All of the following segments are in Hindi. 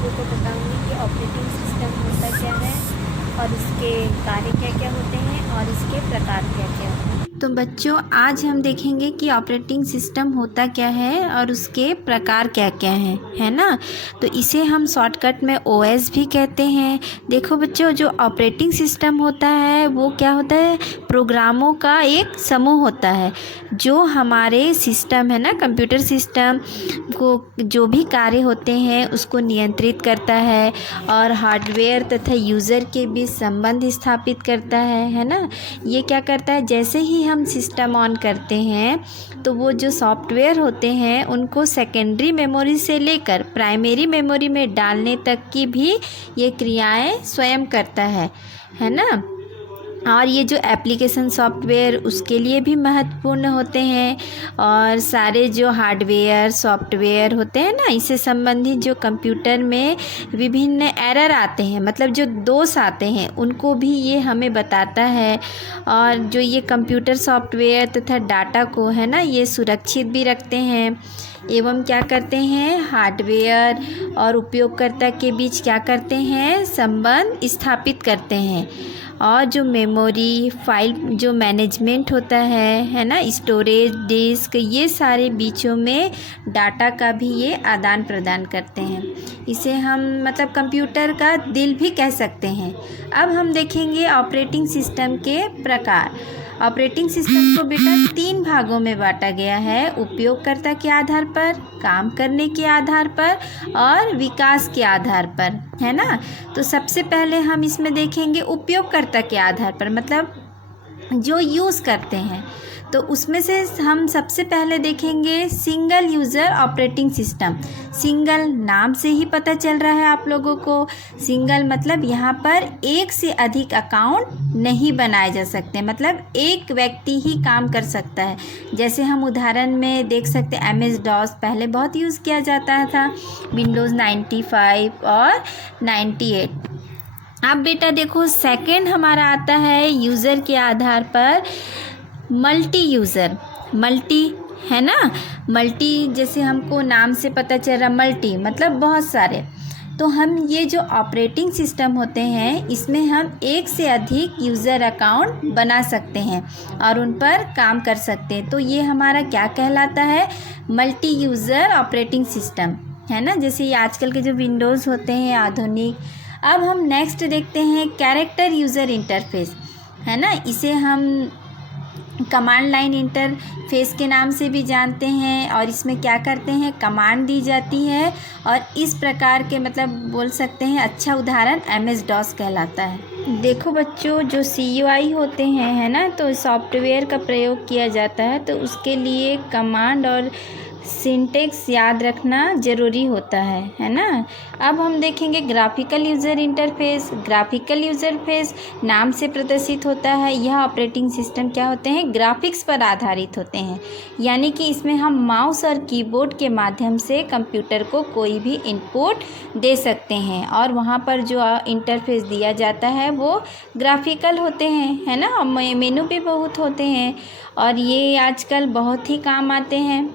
लोगों को बताऊंगी कि ऑपरेटिंग सिस्टम होता क्या है और इसके कार्य क्या क्या होते हैं और इसके प्रकार क्या क्या होते हैं। तो बच्चों, आज हम देखेंगे कि ऑपरेटिंग सिस्टम होता क्या है और उसके प्रकार क्या क्या हैं, है ना। तो इसे हम शॉर्टकट में ओएस भी कहते हैं। देखो बच्चों, जो ऑपरेटिंग सिस्टम होता है वो क्या होता है, प्रोग्रामों का एक समूह होता है जो हमारे सिस्टम है ना, कंप्यूटर सिस्टम को जो भी कार्य होते हैं उसको नियंत्रित करता है और हार्डवेयर तथा यूज़र के बीच संबंध स्थापित करता है ना। ये क्या करता है, जैसे ही हम सिस्टम ऑन करते हैं तो वो जो सॉफ्टवेयर होते हैं उनको सेकेंडरी मेमोरी से लेकर प्राइमरी मेमोरी में डालने तक की भी ये क्रियाएं स्वयं करता है ना। और ये जो एप्लीकेशन सॉफ्टवेयर उसके लिए भी महत्वपूर्ण होते हैं और सारे जो हार्डवेयर सॉफ्टवेयर होते हैं ना, इससे संबंधित जो कंप्यूटर में विभिन्न एरर आते हैं, मतलब जो दोष आते हैं, उनको भी ये हमें बताता है। और जो ये कंप्यूटर सॉफ्टवेयर तथा डाटा को है ना, ये सुरक्षित भी रखते हैं एवं क्या करते हैं, हार्डवेयर और उपयोगकर्ता के बीच क्या करते हैं, संबंध स्थापित करते हैं। और जो मेमोरी फाइल जो मैनेजमेंट होता है ना, स्टोरेज डिस्क, ये सारे बीचों में डाटा का भी ये आदान प्रदान करते हैं। इसे हम मतलब कंप्यूटर का दिल भी कह सकते हैं। अब हम देखेंगे ऑपरेटिंग सिस्टम के प्रकार। ऑपरेटिंग सिस्टम को बेटा 3 भागों में बांटा गया है, उपयोगकर्ता के आधार पर, काम करने के आधार पर और विकास के आधार पर, है ना। तो सबसे पहले हम इसमें देखेंगे उपयोगकर्ता के आधार पर, मतलब जो यूज़ करते हैं। तो उसमें से हम सबसे पहले देखेंगे single user operating system. Single नाम से ही पता चल रहा है आप लोगों को। सिंगल मतलब यहाँ पर एक से अधिक अकाउंट नहीं बनाए जा सकते, मतलब एक व्यक्ति ही काम कर सकता है। जैसे हम उदाहरण में देख सकते हैं, MS-DOS पहले बहुत यूज़ किया जाता था, विंडोज़ 95 और 98। अब बेटा देखो, सेकंड हमारा आता है यूज़र के आधार पर मल्टी यूज़र। मल्टी है ना, मल्टी जैसे हमको नाम से पता चल रहा, मल्टी मतलब बहुत सारे। तो हम ये जो ऑपरेटिंग सिस्टम होते हैं इसमें हम एक से अधिक यूज़र अकाउंट बना सकते हैं और उन पर काम कर सकते हैं। तो ये हमारा क्या कहलाता है, मल्टी यूज़र ऑपरेटिंग सिस्टम, है ना। जैसे ये आजकल के जो विंडोज़ होते हैं आधुनिक। अब हम नेक्स्ट देखते हैं कैरेक्टर यूज़र इंटरफेस, है ना। इसे हम कमांड लाइन इंटरफेस के नाम से भी जानते हैं और इसमें क्या करते हैं, कमांड दी जाती है और इस प्रकार के मतलब बोल सकते हैं, अच्छा उदाहरण MS-DOS कहलाता है। देखो बच्चों, जो CUI होते हैं, है ना, तो सॉफ्टवेयर का प्रयोग किया जाता है तो उसके लिए कमांड और सिंटेक्स याद रखना ज़रूरी होता है ना। अब हम देखेंगे graphical user interface. Graphical user face नाम से प्रदर्शित होता है। यह ऑपरेटिंग सिस्टम क्या होते हैं, ग्राफिक्स पर आधारित होते हैं, यानी कि इसमें हम माउस और कीबोर्ड के माध्यम से कंप्यूटर को कोई भी इनपुट दे सकते हैं और वहाँ पर जो इंटरफेस दिया जाता है वो ग्राफिकल होते हैं, है ना। और मेनू भी बहुत होते हैं और ये आजकल बहुत ही काम आते हैं।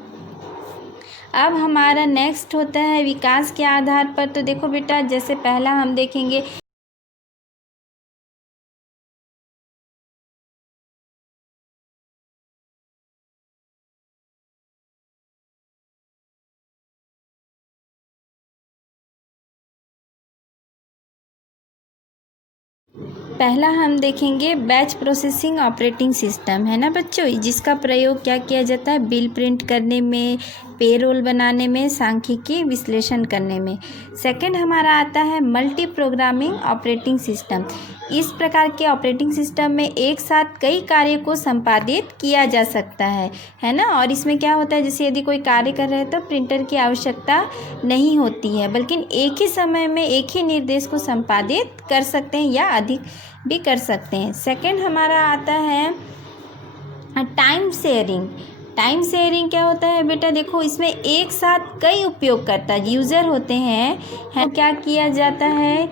अब हमारा नेक्स्ट होता है विकास के आधार पर। तो देखो बेटा, जैसे पहला हम देखेंगे पहला हम देखेंगे बैच प्रोसेसिंग ऑपरेटिंग सिस्टम, है ना बच्चों, जिसका प्रयोग क्या किया जाता है, बिल प्रिंट करने में, पेरोल बनाने में, सांख्यिकी विश्लेषण करने में। सेकंड हमारा आता है मल्टी प्रोग्रामिंग ऑपरेटिंग सिस्टम। इस प्रकार के ऑपरेटिंग सिस्टम में एक साथ कई कार्य को संपादित किया जा सकता है ना। और इसमें क्या होता है, जैसे यदि कोई कार्य कर रहे हैं तो प्रिंटर की आवश्यकता नहीं होती है, बल्कि एक ही समय में एक ही निर्देश को संपादित कर सकते हैं या अधिक भी कर सकते हैं। सेकंड हमारा आता है टाइम शेयरिंग। टाइम शेयरिंग क्या होता है बेटा, देखो इसमें एक साथ कई उपयोगकर्ता यूज़र होते हैं, क्या किया जाता है,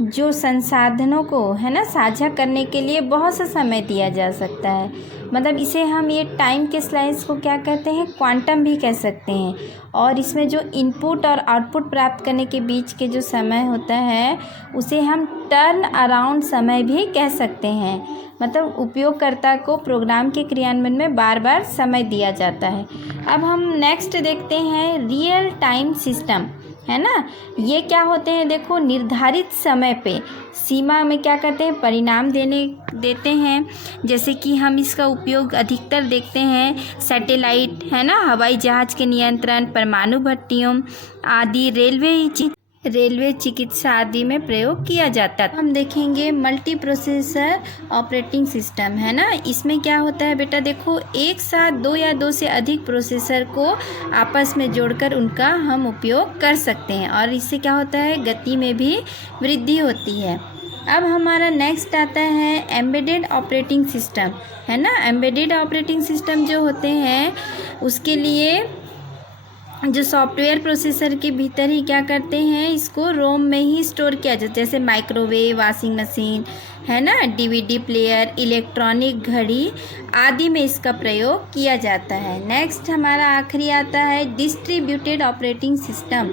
जो संसाधनों को है ना साझा करने के लिए बहुत सा समय दिया जा सकता है। मतलब इसे हम ये टाइम के स्लाइस को क्या कहते हैं, क्वांटम भी कह सकते हैं। और इसमें जो इनपुट और आउटपुट प्राप्त करने के बीच के जो समय होता है उसे हम टर्न अराउंड समय भी कह सकते हैं। मतलब उपयोगकर्ता को प्रोग्राम के क्रियान्वयन में बार बार समय दिया जाता है। अब हम नेक्स्ट देखते हैं रियल टाइम सिस्टम, है ना। ये क्या होते हैं, देखो निर्धारित समय पे सीमा में क्या करते हैं, परिणाम देते हैं। जैसे कि हम इसका उपयोग अधिकतर देखते हैं सैटेलाइट, है ना, हवाई जहाज़ के नियंत्रण, परमाणु भट्टियों आदि, रेलवे चिकित्सा आदि में प्रयोग किया जाता है। हम देखेंगे मल्टी प्रोसेसर ऑपरेटिंग सिस्टम, है ना। इसमें क्या होता है बेटा, देखो एक साथ दो या दो से अधिक प्रोसेसर को आपस में जोड़कर उनका हम उपयोग कर सकते हैं और इससे क्या होता है, गति में भी वृद्धि होती है। अब हमारा नेक्स्ट आता है एम्बेडेड ऑपरेटिंग सिस्टम, है ना। एम्बेडेड ऑपरेटिंग सिस्टम जो होते हैं उसके लिए जो सॉफ्टवेयर प्रोसेसर के भीतर ही क्या करते हैं, इसको रोम में ही स्टोर किया जाता है। जैसे माइक्रोवेव, वॉशिंग मशीन, है ना, डीवीडी प्लेयर, इलेक्ट्रॉनिक घड़ी आदि में इसका प्रयोग किया जाता है। नेक्स्ट हमारा आखिरी आता है डिस्ट्रीब्यूटेड ऑपरेटिंग सिस्टम।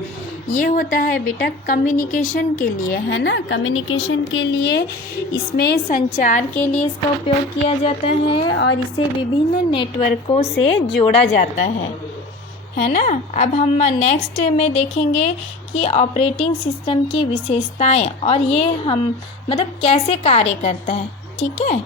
ये होता है बेटा कम्युनिकेशन के लिए, है ना, कम्युनिकेशन के लिए, इसमें संचार के लिए इसका उपयोग किया जाता है और इसे विभिन्न नेटवर्कों से जोड़ा जाता है ना। अब हम नेक्स्ट में देखेंगे कि ऑपरेटिंग सिस्टम की विशेषताएं और ये हम मतलब कैसे कार्य करता है, ठीक है।